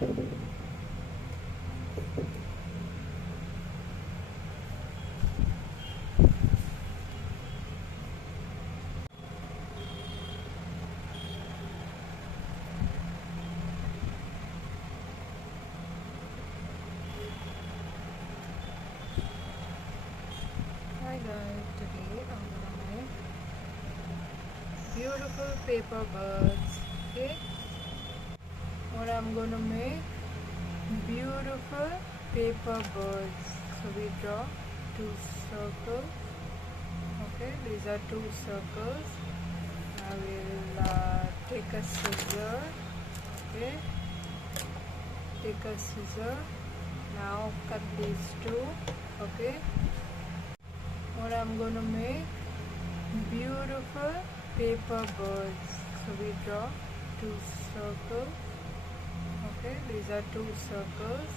Hi guys, today I'm gonna make beautiful paper birds. Okay, what I'm gonna make beautiful paper birds. So we draw two circles. Okay, these are two circles. I will take a scissor. Okay, take a scissor. Now cut these two. Okay, what I'm gonna make beautiful paper birds. So we draw two circles. Okay, these are two circles.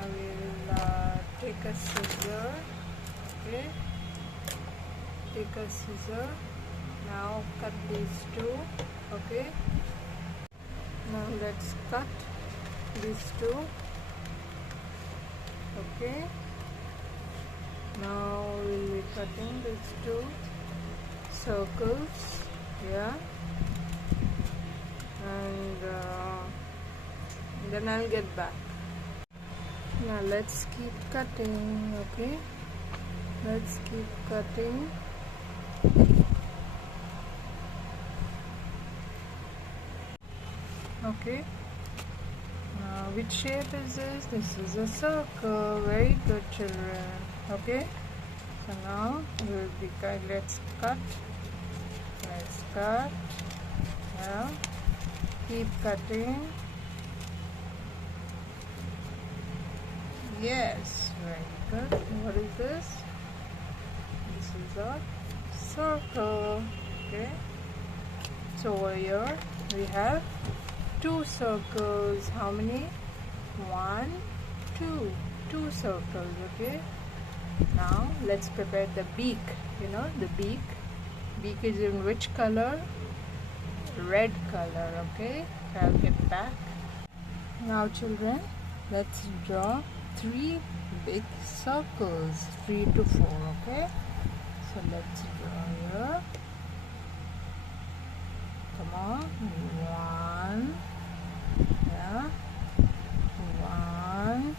I will take a scissor. Okay, take a scissor. Now cut these two. Okay, now let's cut these two. Okay, now we'll be cutting these two circles. Yeah, and then I'll get back. Now let's keep cutting. Okay, let's keep cutting. Okay, which shape is this? This is a circle. Very good, children. Okay, so now we'll be let's cut. Let's cut. Yeah, keep cutting. Yes, very good. What is this? This is a circle. Okay, so over here we have two circles. How many? One, two. Two circles. Okay, now let's prepare the beak. You know the beak. Beak is in which color? Red color. Okay, I'll get back. Now children, let's draw three big circles, 3 to 4. Okay, so let's draw here. Come on, one. Yeah, one.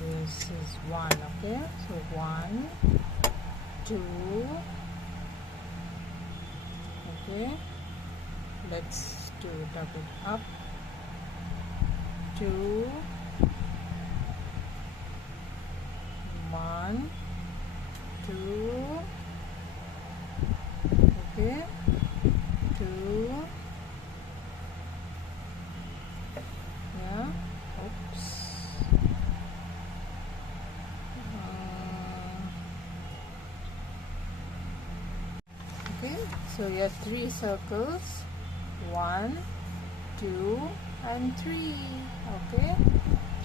This is one. Okay, so 1, 2. Okay, let's do it a bit up. 2, 1, 2. Okay, 2. Yeah, oops. Okay, so you have 3 circles. 1, 2, and 3. Okay,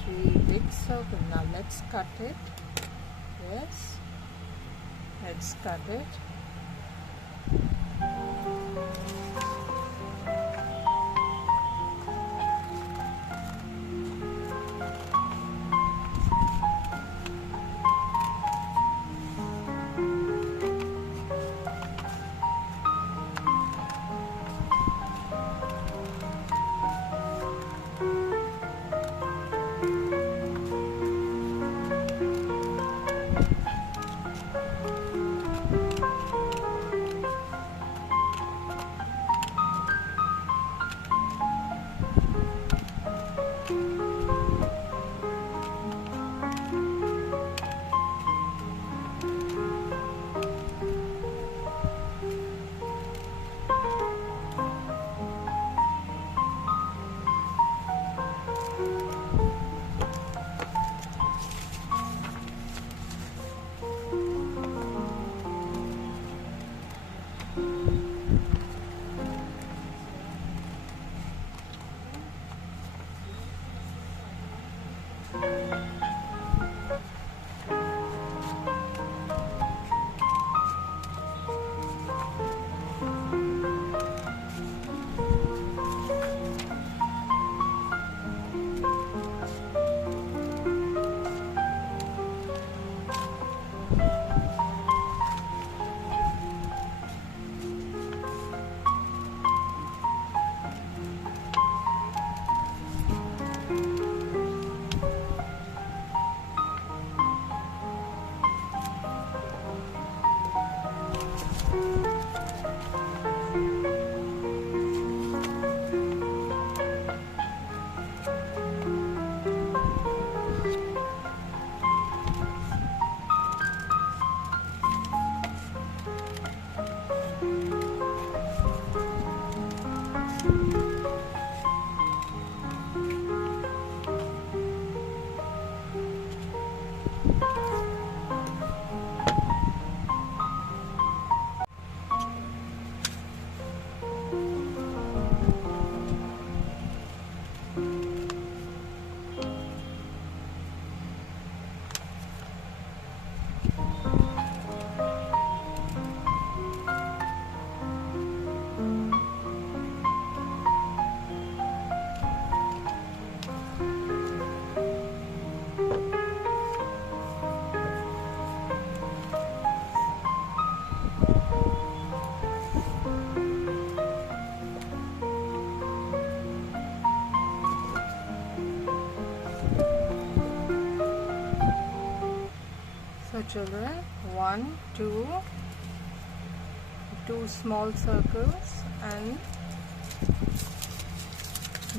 3 big circles. Now let's cut it. Yes, let's cut it. children, 1, 2, 2 small circles, and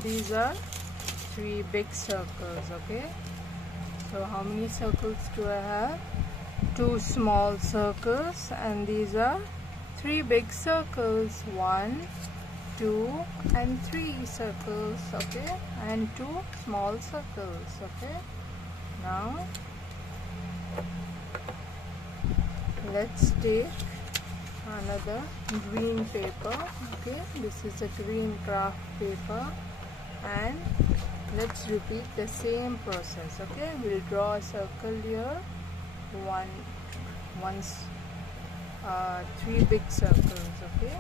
these are 3 big circles. Okay, so how many circles do I have? 2 small circles, and these are 3 big circles. 1, 2 and 3 circles. Okay, and 2 small circles. Okay, now let's take another green paper. Okay, this is a green craft paper, and let's repeat the same process. Okay, we'll draw a circle here. 3 big circles. Okay,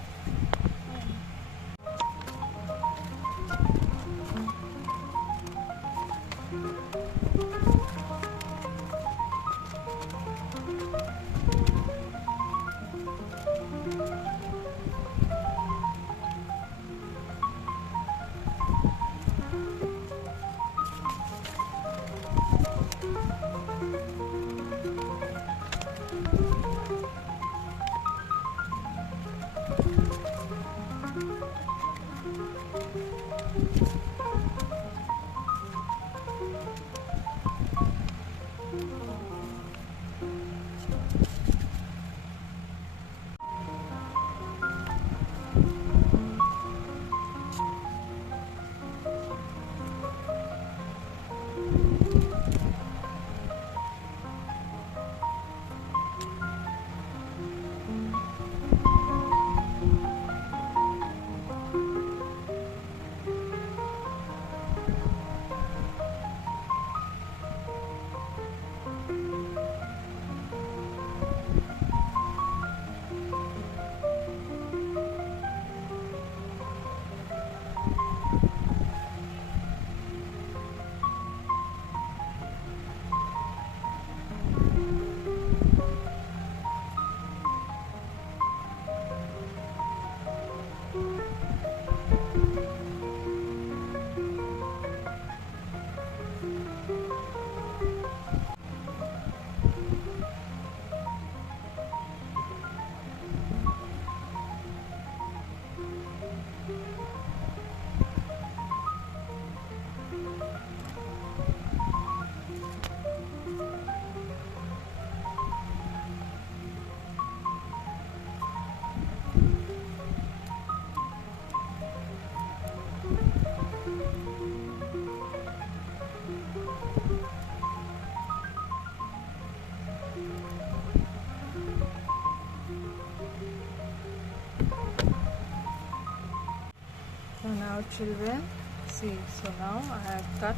so now children, see, so now I have cut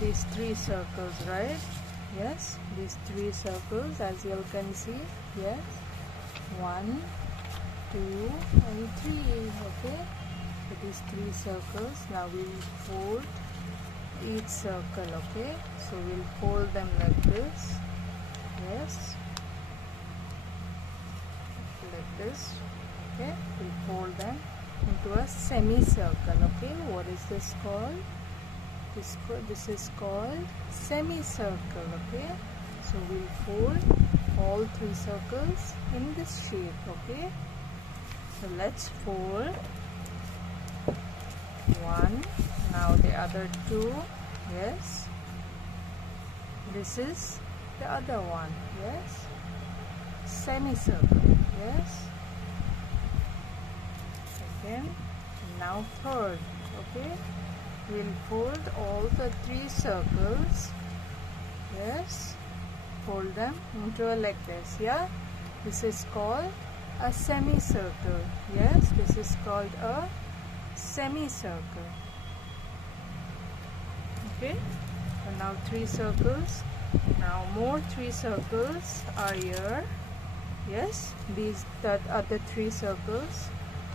these 3 circles, right? Yes, these 3 circles, as you can see. Yes, 1, 2 and 3. Okay, so these 3 circles. Now we will fold each circle. Okay, so we'll fold them like this. Yes, like this. Okay, we'll fold them into a semicircle. Okay, what is this called? This is called semicircle. Okay, so we'll fold all 3 circles in this shape. Okay, so let's fold 1. Now the other 2. Yes, this is the other one. Yes, semicircle. Yes, second, now third. Okay, we'll fold all the 3 circles. Yes, fold them into a like this. Yeah, this is called a semicircle. Yes, this is called a semicircle. Okay, so now 3 circles. Now more 3 circles are here. Yes, these that other 3 circles.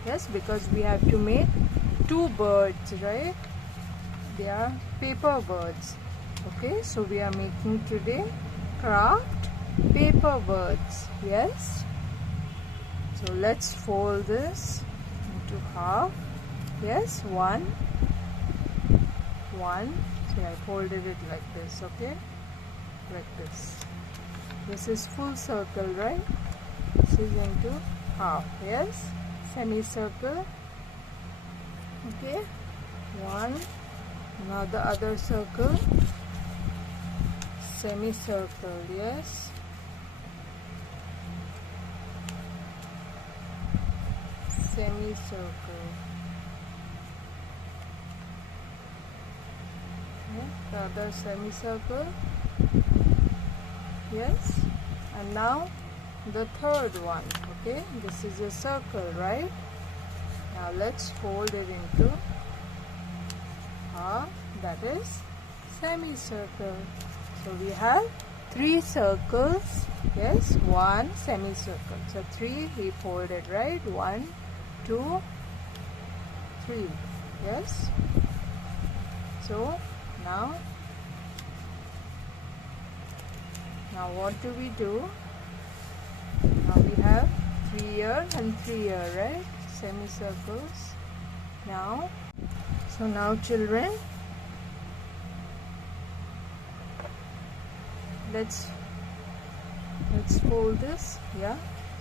Yes, because we have to make 2 birds, right? They are paper birds. Okay, so we are making today craft paper birds. Yes, so let's fold this into half. Yes, one. So I folded it like this. Okay, like this. This is full circle, right? This is into half. Yes, semicircle. Okay, one. Now the other circle, semicircle. Yes, semicircle. Okay, the other semicircle. Yes, and now the third one. Okay, this is a circle, right? Now let's fold it into half, that is semicircle. So we have 3 circles. Yes, 1 semicircle. So 3 we folded, right? 1, 2, 3. Yes. So now what do we do? Now we have 3 here and 3 here, right? Semicircles. Now, so now children, let's fold this. Yeah.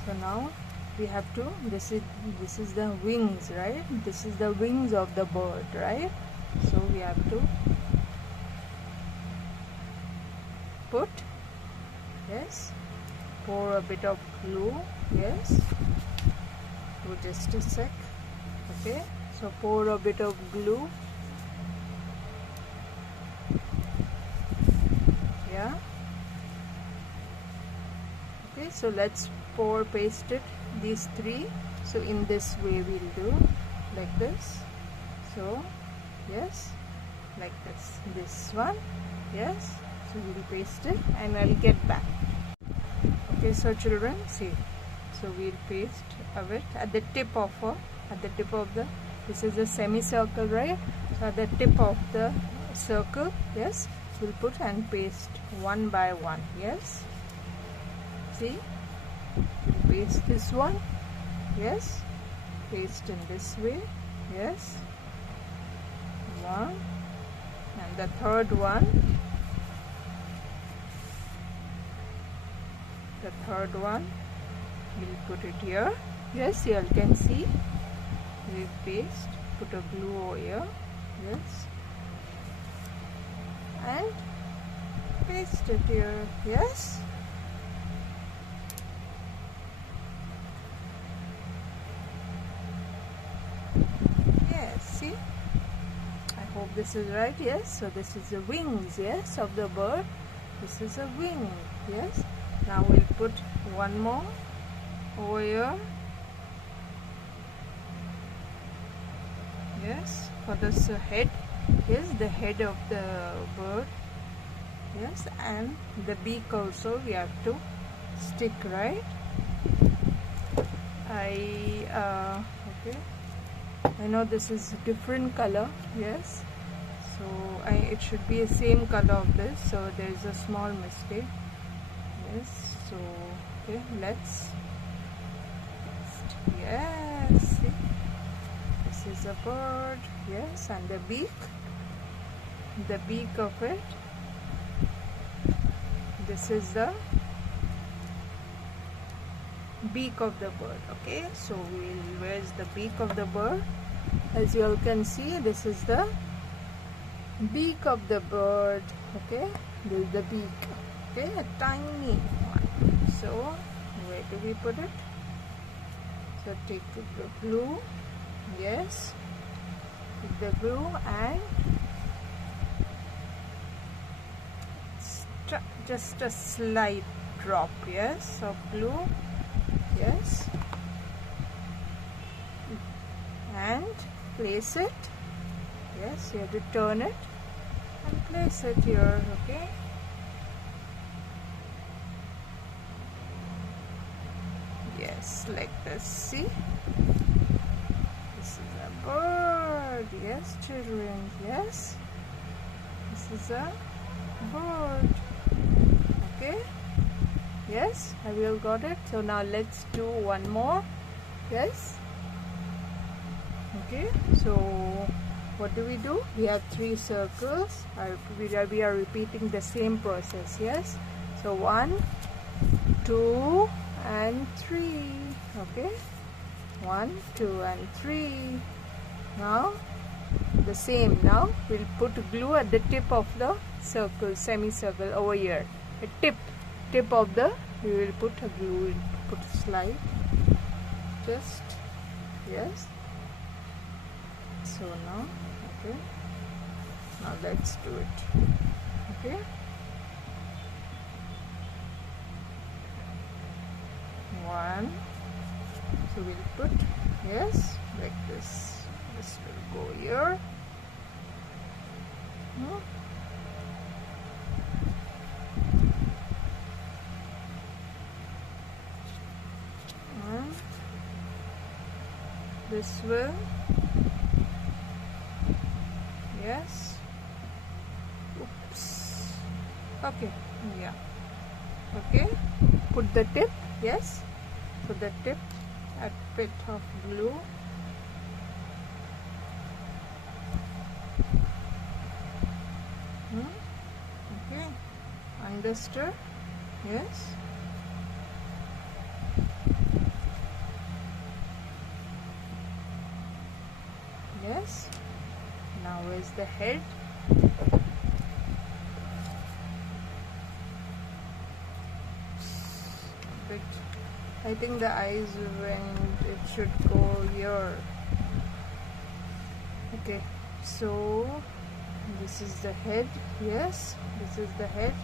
So now we have to, this is the wings, right? This is the wings of the bird, right? So we have to put, yes, pour a bit of glue. Yes, so just a sec. Okay, so pour a bit of glue. Yeah. Okay, so let's paste it, these 3. So in this way we'll do, like this. So yes, like this one. Yes, so we'll paste it and I'll get back. Okay, so children, see, so we'll paste a bit at the tip of the, this is a semicircle, right? So at the tip of the circle, yes, we'll put and paste one by one. Yes, see, we'll paste this one. Yes, paste in this way. Yes, one, and the third one, we'll put it here. Yes, you all can see, we'll paste, put a glue over here. Yes, and paste it here. Yes, see, I hope this is right. Yes, so this is the wings, yes, of the bird. This is a wing. Yes, now we'll put one more over here. Yes, for this head. Yes, the head of the bird. Yes, and the beak also we have to stick, right? Okay, I know this is different color. Yes, so it should be the same color of this, so there is a small mistake. Yes, so okay, let's, yes, see, this is a bird. Yes, and the beak of it, this is the beak of the bird. Okay, so where's the beak of the bird? As you all can see, this is the beak of the bird. Okay, this is the beak. Okay, a tiny one. So where do we put it? So take the glue. Yes, take the glue and just a slight drop, yes, of glue. Yes, and place it. Yes, you have to turn it and place it here. Okay, yes, like this. See, this is a bird. Yes, children. Yes, this is a bird. Okay, yes, have you all got it? So now let's do one more. Yes, okay, so what do? We have 3 circles. We are repeating the same process. Yes, so 1, 2 and 3. Okay, 1, 2 and 3. Now the same. Now we'll put glue at the tip of the circle, semicircle over here. A tip of the, we will put a glue, put a slide. Just, yes. So now, okay. Now let's do it. Okay. 1. So we'll put, yes, like this. This will go here. And this will, yes. Oops. Okay. Yeah. Okay. Put the tip. Yes. Put the tip. A bit of glue. Okay, understood? Yes. Yes. Now where's the head? Bit. I think the eyes, when it should go here. Okay, so this is the head. Yes, this is the head.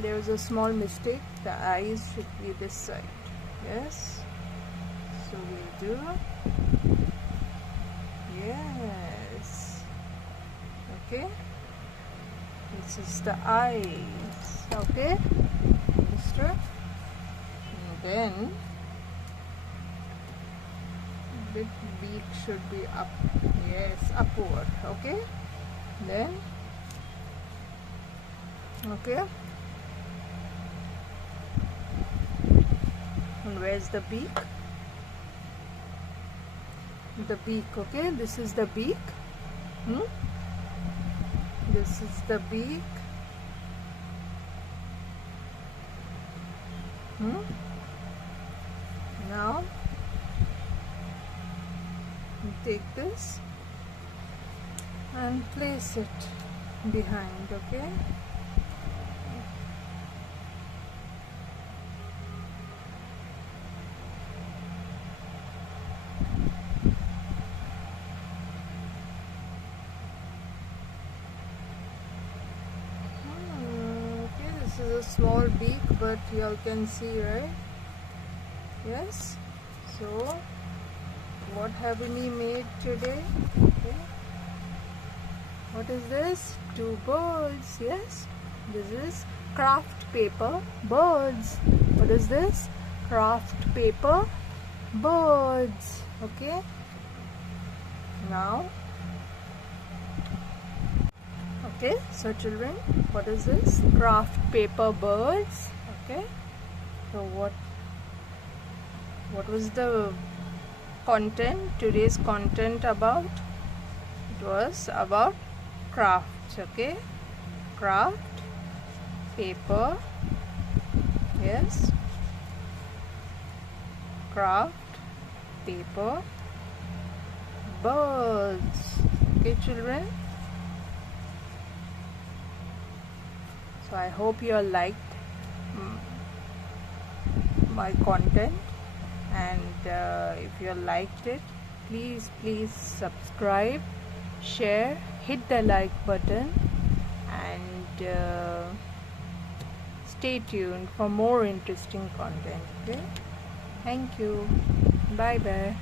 There was a small mistake. The eyes should be this side. Yes, so we'll do. Yes. Okay, this is the eyes. Okay, understood? And then the beak should be up. Yes, upward. Okay, then okay, and where's the beak? The beak. Okay, this is the beak. This is the beak. Now take this and place it behind. Okay, this is a small beak, but you all can see, right? Yes. So what have we made today? Okay. What is this? 2 birds. Yes, this is craft paper birds. What is this? Craft paper birds. Okay, now okay, so children, what is this? Craft paper birds. Okay, so what was the content, today's content about? It was about crafts. Okay, craft paper, yes, craft paper birds. Okay children, so I hope you all liked my content, and if you liked it, please subscribe, share, hit the like button, and stay tuned for more interesting content. Okay, thank you, bye bye.